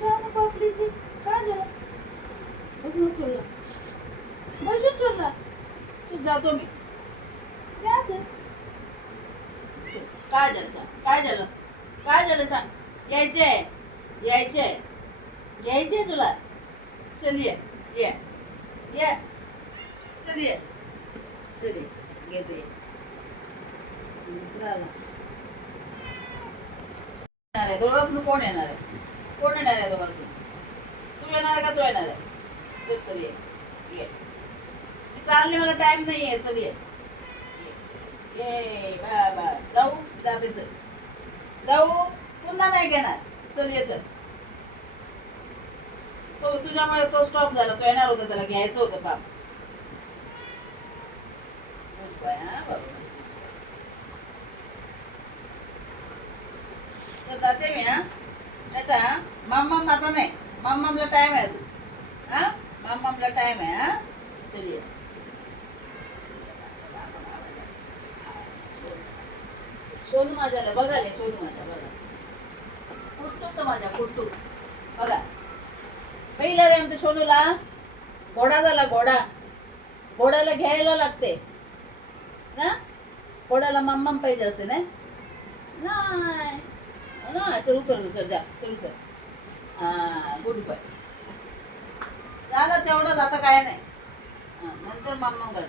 सोन पापडीची काय झालं? बसून सोडला, बसून सोडला. चल जातो मी, जात. काय झालं सांग, काय झालं, काय झालं सांग. यायचंय, यायचंय, यायचंय तुला. चल ये, ये, ये, चल ये, चल ये, घेते ये. दुसरा आला. येणार आहे दोघांसून, कोण येणार आहे, कोण येणार आहे दोघांसून? तू येणार आहे का तू येणार आहे? चल तर ये, ये. मी चालले, मला टाइम नाही आहे. चल ये, ये बाबा. जाऊ, जाते. चल जाऊ, पुन्हा नाही घेणार. चल येत. तो तुझ्यामुळे तो स्टॉप झाला. तो येणार होता, त्याला घ्यायचं होतं काम. चल जाते मी. हा टाटा. मामाम आता नाही, मामामला टाइम आहे तू. हा मामामला टाइम आहे. हा चलिए. शोध माझ्याला बघाले, शोध माझ्या बघा. फुटतो तर माझ्या फुटतो बघा. पहिला रे आमच्या सोनूला घोडा झाला, घोडा. घोड्याला घ्यायला लागते ना, घोड्याला मम्मम पाहिजे असते नाही ना. चल उतर, चल जा, चल उतर. हा गुड बाय. झालं तेवढंच, आता काय नाही. नंतर मम्मम कर.